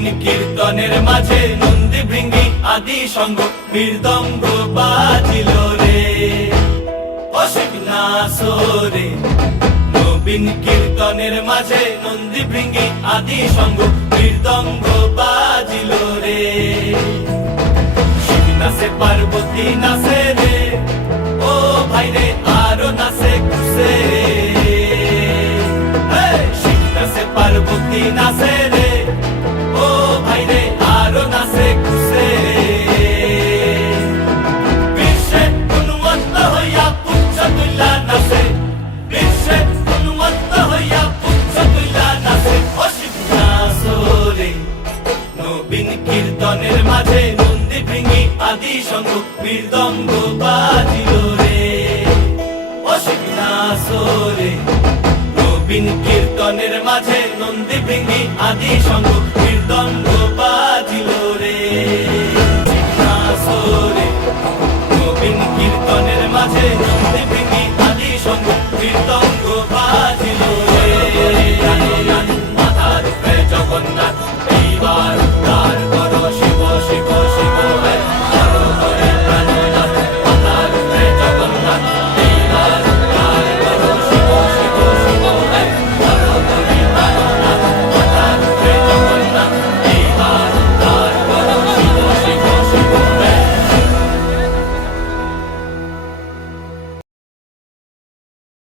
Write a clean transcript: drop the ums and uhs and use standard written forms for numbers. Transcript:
নবীন কীর্তনের মাঝে নন্দী ভৃঙ্গি আদি সঙ্গ মৃদঙ্গ বাজিল রে অসিক নাসরে। নবীন কীর্তনের মাঝে নন্দী ভৃঙ্গি আদি সঙ্গ মৃদঙ্গ বাজিল রে। শিব নাচে পার্বতী নাচে রে, ও ভাই রে আরো নাচে খুশে। শিব নাচে পার্বতী নাচে রে, ও ভাই রে আরো নাচে খুশে। বিশ্বে উন্মত্ত হইয়া পুচ্ছ তুল্লা নাচে, বিশ্বে উন্মত্ত হইয়া পুচ্ছ তুল্লা নাচে অসিক নাচরে। নবীন কীর্তনের মাঝে নন্দী ভৃঙ্গি আদি সঙ্গ মৃদঙ্গ বাজিল রে অসিক নাচরে। নবীন কীর্তনের মাঝে নন্দী ভৃঙ্গি আদি সঙ্গ মৃদঙ্গ